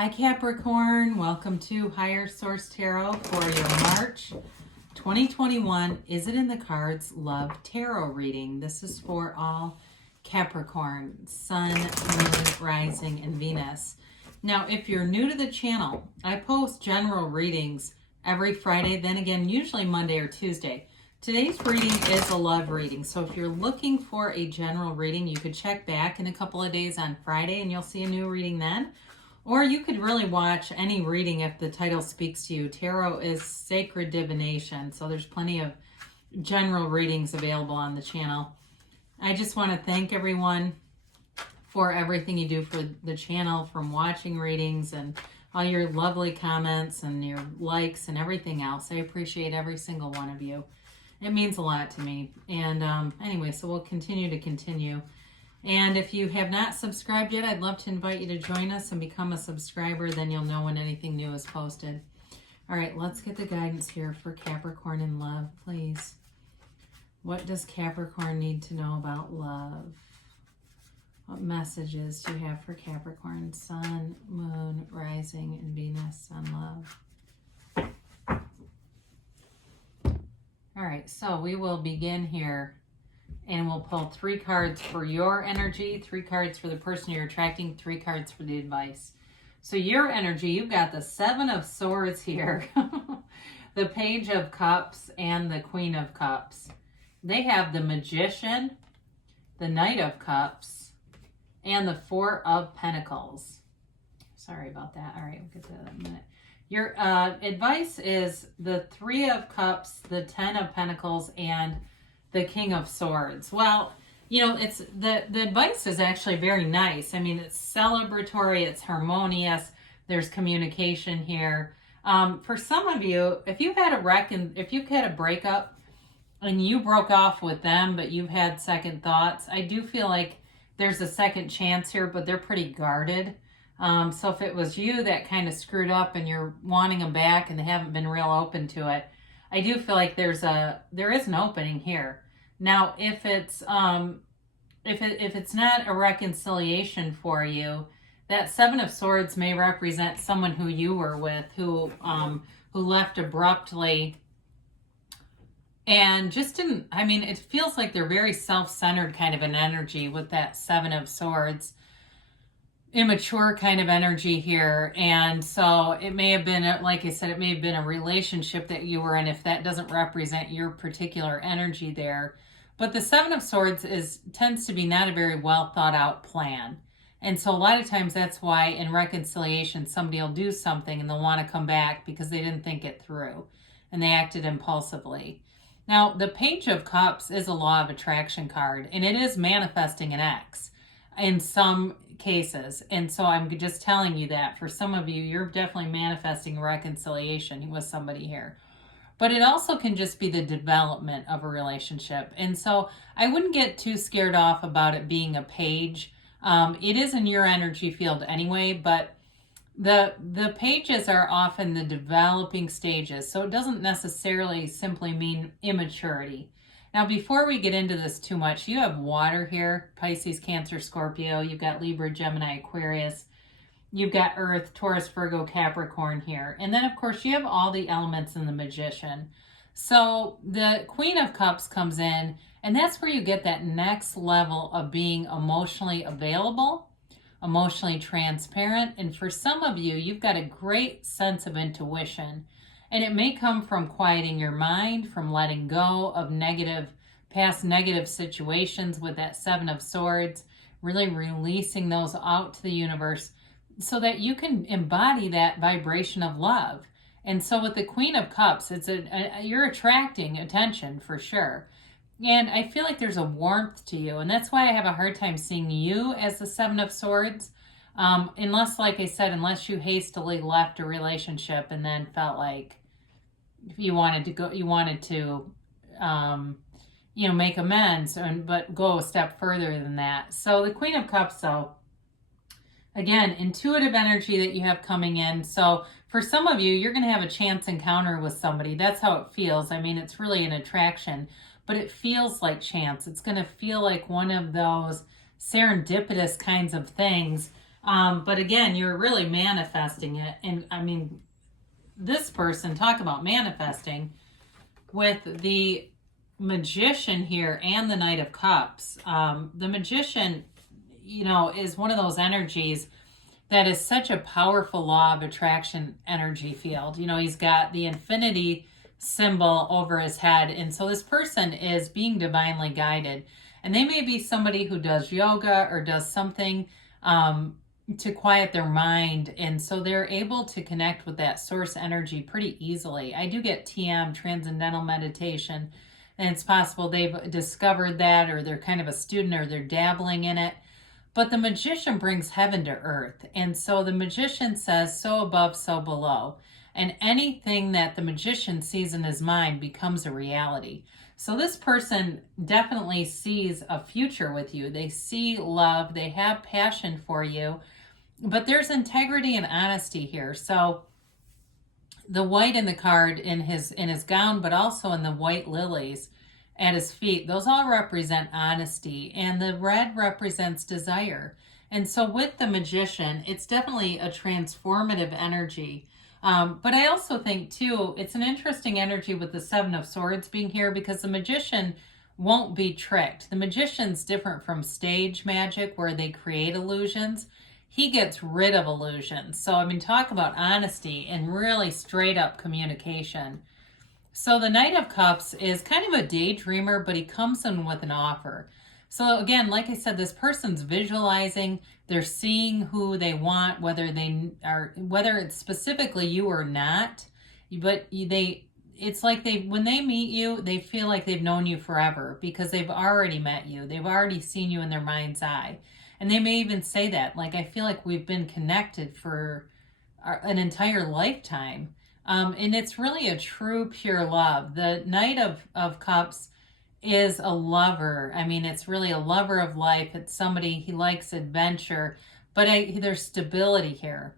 Hi Capricorn, welcome to Higher Source Tarot for your March 2021 Is It in the Cards Love Tarot reading. This is for all Capricorn, Sun, Moon, Rising, and Venus. Now, if you're new to the channel, I post general readings every Friday, then again, usually Monday or Tuesday. Today's reading is a love reading, so if you're looking for a general reading, you could check back in a couple of days on Friday and you'll see a new reading then. Or you could really watch any reading if the title speaks to you. Tarot is sacred divination, so there's plenty of general readings available on the channel. I just want to thank everyone for everything you do for the channel, from watching readings and all your lovely comments and your likes and everything else. I appreciate every single one of you. It means a lot to me. And anyway, so we'll continue. And if you have not subscribed yet, I'd love to invite you to join us and become a subscriber. Then you'll know when anything new is posted. All right, let's get the guidance here for Capricorn in love, please. What does Capricorn need to know about love? What messages do you have for Capricorn, Sun, Moon, Rising, and Venus on love? All right, so we will begin here. And we'll pull 3 cards for your energy, 3 cards for the person you're attracting, 3 cards for the advice. So your energy, you've got the 7 of Swords here, the Page of Cups, and the Queen of Cups. They have the Magician, the Knight of Cups, and the 4 of Pentacles. Sorry about that. All right, we'll get to that in a minute. Your advice is the 3 of Cups, the 10 of Pentacles, and the King of Swords. Well, you know, it's the advice is actually very nice. I mean, it's celebratory, it's harmonious, there's communication here. For some of you, if you've had a breakup and you broke off with them, but you've had second thoughts, I do feel like there's a second chance here, but they're pretty guarded. So if it was you that kind of screwed up and you're wanting them back and they haven't been real open to it, I do feel like there is an opening here. Now, if it's not a reconciliation for you, that 7 of Swords may represent someone who you were with, who left abruptly and just didn't. I mean, it feels like they're very self-centered kind of an energy with that 7 of Swords. Immature kind of energy here, and so it may have been, like I said, it may have been a relationship that you were in if that doesn't represent your particular energy there. But the 7 of Swords tends to be not a very well thought out plan, and so a lot of times that's why in reconciliation somebody will do something and they'll want to come back because they didn't think it through and they acted impulsively. Now, the Page of Cups is a law of attraction card, and it is manifesting an ex in some cases. And so I'm just telling you that for some of you, you're definitely manifesting reconciliation with somebody here. But it also can just be the development of a relationship. And so I wouldn't get too scared off about it being a page. It is in your energy field anyway, but the pages are often the developing stages. So it doesn't necessarily simply mean immaturity. Now, before we get into this too much, you have water here, Pisces, Cancer, Scorpio. You've got Libra, Gemini, Aquarius. You've got Earth, Taurus, Virgo, Capricorn here. And then, of course, you have all the elements in the Magician. So the Queen of Cups comes in, and that's where you get that next level of being emotionally available, emotionally transparent. And for some of you, you've got a great sense of intuition. And it may come from quieting your mind, from letting go of past negative situations with that 7 of Swords, really releasing those out to the universe so that you can embody that vibration of love. And so with the Queen of Cups, you're attracting attention for sure. And I feel like there's a warmth to you. And that's why I have a hard time seeing you as the 7 of Swords. Unless, like I said, unless you hastily left a relationship and then felt like you wanted to make amends, but go a step further than that. So the Queen of Cups, though, again, intuitive energy that you have coming in. So for some of you, you're going to have a chance encounter with somebody. That's how it feels. I mean, it's really an attraction, but it feels like chance. It's going to feel like one of those serendipitous kinds of things But again, you're really manifesting it. And I mean, this person, talk about manifesting with the Magician here and the Knight of Cups. The Magician, is one of those energies that is such a powerful law of attraction energy field. He's got the infinity symbol over his head. And so this person is being divinely guided. And they may be somebody who does yoga or does something to quiet their mind. And so they're able to connect with that source energy pretty easily. I do get TM, transcendental meditation, and it's possible they've discovered that, or they're kind of a student, or they're dabbling in it. But the Magician brings heaven to earth. And so the Magician says, so above, so below. And anything that the Magician sees in his mind becomes a reality. So this person definitely sees a future with you. They see love. They have passion for you. But there's integrity and honesty here. So the white in the card in his gown, but also in the white lilies at his feet, those all represent honesty. And the red represents desire. And so with the Magician, it's definitely a transformative energy. But I also think, too, it's an interesting energy with the Seven of Swords being here, because the Magician won't be tricked. The Magician's different from stage magic, where they create illusions. He gets rid of illusions. So, I mean, talk about honesty and really straight up communication. So the Knight of Cups is kind of a daydreamer, but he comes in with an offer. So again, like I said, this person's visualizing, they're seeing who they want, whether it's specifically you or not, but it's like when they meet you, they feel like they've known you forever, because they've already met you. They've already seen you in their mind's eye. And they may even say that, like, I feel like we've been connected for an entire lifetime. And it's really a true, pure love. The Knight of Cups is a lover. I mean, it's really a lover of life. It's somebody, he likes adventure, but there's stability here.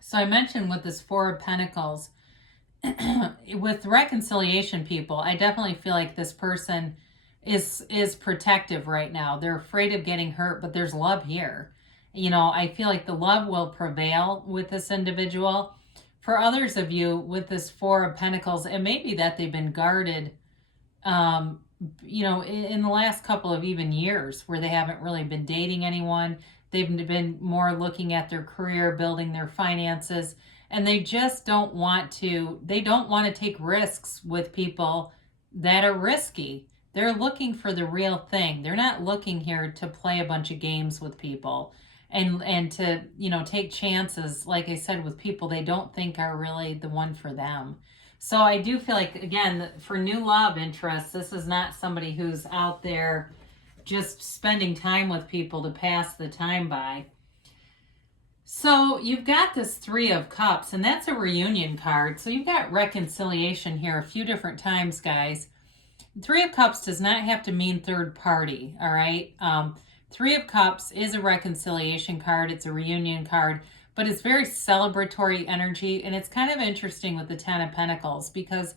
So I mentioned with this Four of Pentacles, with reconciliation people, I definitely feel like this person is protective right now. They're afraid of getting hurt, but there's love here. I feel like the love will prevail with this individual. For others of you with this Four of Pentacles, it may be that they've been guarded, in the last couple of even years, where they haven't really been dating anyone. They've been more looking at their career, building their finances, and they just don't want to take risks with people that are risky. They're looking for the real thing. They're not looking here to play a bunch of games with people and to, take chances, like I said, with people they don't think are really the one for them. So I do feel like, again, for new love interests, this is not somebody who's out there just spending time with people to pass the time by. So you've got this Three of Cups, and that's a reunion card. So you've got reconciliation here a few different times, guys. Three of Cups does not have to mean third party, all right? Three of Cups is a reconciliation card. It's a reunion card, but it's very celebratory energy. And it's kind of interesting with the Ten of Pentacles, because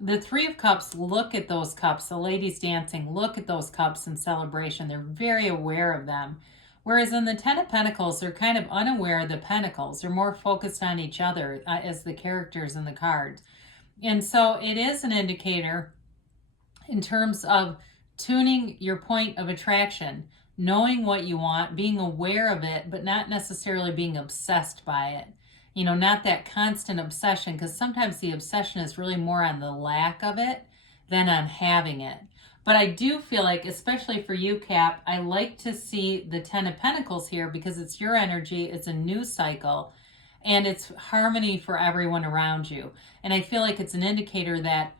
the Three of Cups, look at those cups. The ladies dancing, look at those cups in celebration. They're very aware of them. Whereas in the Ten of Pentacles, they're kind of unaware of the pentacles. They're more focused on each other as the characters in the cards. And so it is an indicator in terms of tuning your point of attraction, knowing what you want, being aware of it, but not necessarily being obsessed by it. Not that constant obsession, because sometimes the obsession is really more on the lack of it than on having it. But I do feel like, especially for you, Cap, I like to see the Ten of Pentacles here, because it's your energy, it's a new cycle, and it's harmony for everyone around you. And I feel like it's an indicator that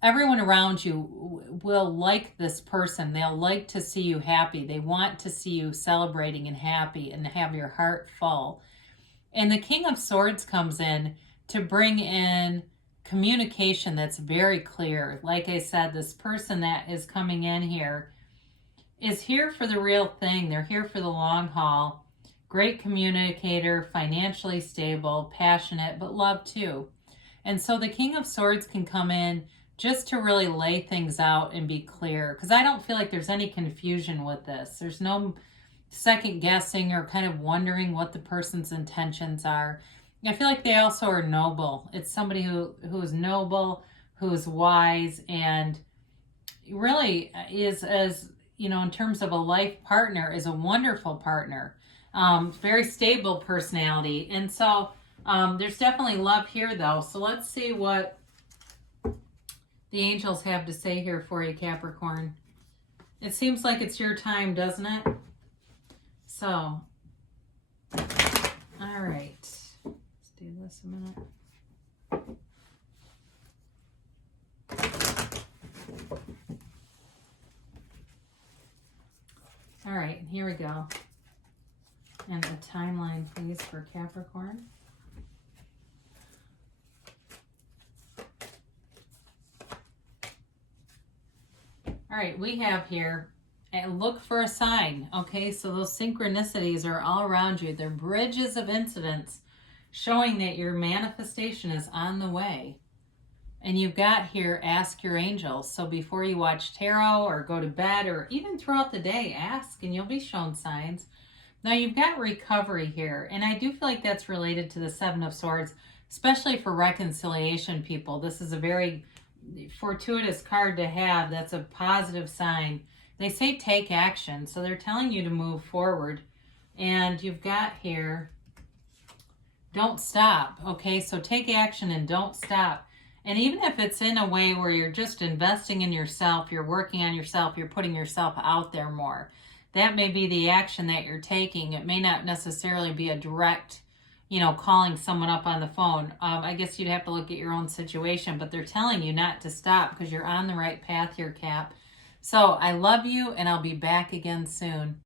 everyone around you will like this person. They'll like to see you happy. They want to see you celebrating and happy and have your heart full. And the King of Swords comes in to bring in communication that's very clear. Like I said, this person that is coming in here is here for the real thing. They're here for the long haul. Great communicator, financially stable, passionate, but love too. And so the King of Swords can come in just to really lay things out and be clear, because I don't feel like there's any confusion with this. There's no second guessing or kind of wondering what the person's intentions are. I feel like they also are noble. It's somebody who is noble, who is wise, and really is, as you know, in terms of a life partner, is a wonderful partner. Very stable personality. And so there's definitely love here, though. So let's see what the angels have to say here for you, Capricorn. It seems like it's your time, doesn't it? So, all right. Let's do this a minute. All right, here we go. And a timeline, please, for Capricorn. All right, we have here, and look for a sign. Okay, so those synchronicities are all around you. They're bridges of incidents showing that your manifestation is on the way. And you've got here, ask your angels. So before you watch tarot or go to bed or even throughout the day, ask and you'll be shown signs. Now you've got recovery here. And I do feel like that's related to the Seven of Swords, especially for reconciliation people. This is a very fortuitous card to have. That's a positive sign. They say take action. So they're telling you to move forward. And you've got here, don't stop. Okay, so take action and don't stop. And even if it's in a way where you're just investing in yourself, you're working on yourself, you're putting yourself out there more, that may be the action that you're taking. It may not necessarily be a direct, you know, calling someone up on the phone. I guess you'd have to look at your own situation, but they're telling you not to stop because you're on the right path here, Cap. So I love you, and I'll be back again soon.